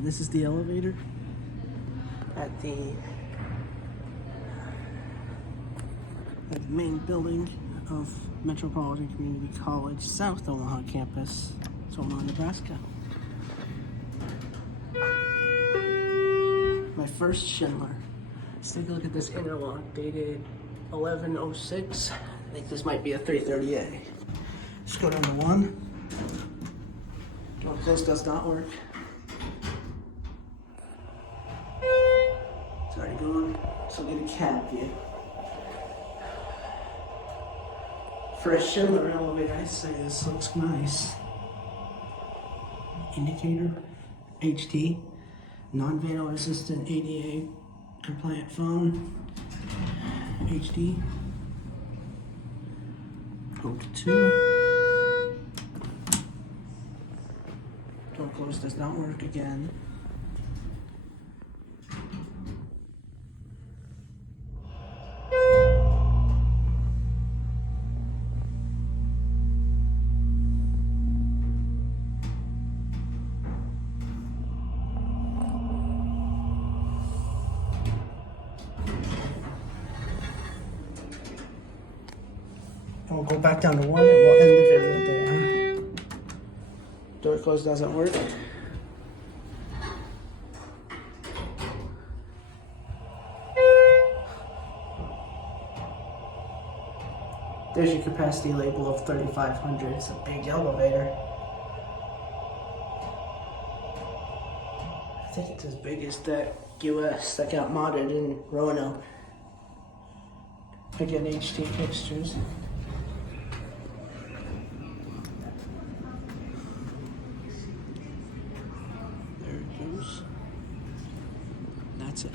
And this is the elevator at the main building of Metropolitan Community College South Omaha campus. It's Omaha, Nebraska. My first Schindler. Let's take a look at this interlock, dated 11/06. I think this might be a 330A. Let's go down to 1. Door close does not work. It's already gone, so I'll get a cat view. For a Schindler elevator, I say this looks nice. Indicator, HT, non-vandal resistant ADA compliant phone, HD, code 2. Door close does not work again. And we'll go back down to 1 and we'll end the video there. Door close doesn't work. There's your capacity label of 3,500. It's a big elevator. I think it's as big as that US that got modded in Roanoke. Again, HT fixtures. There it goes. That's it.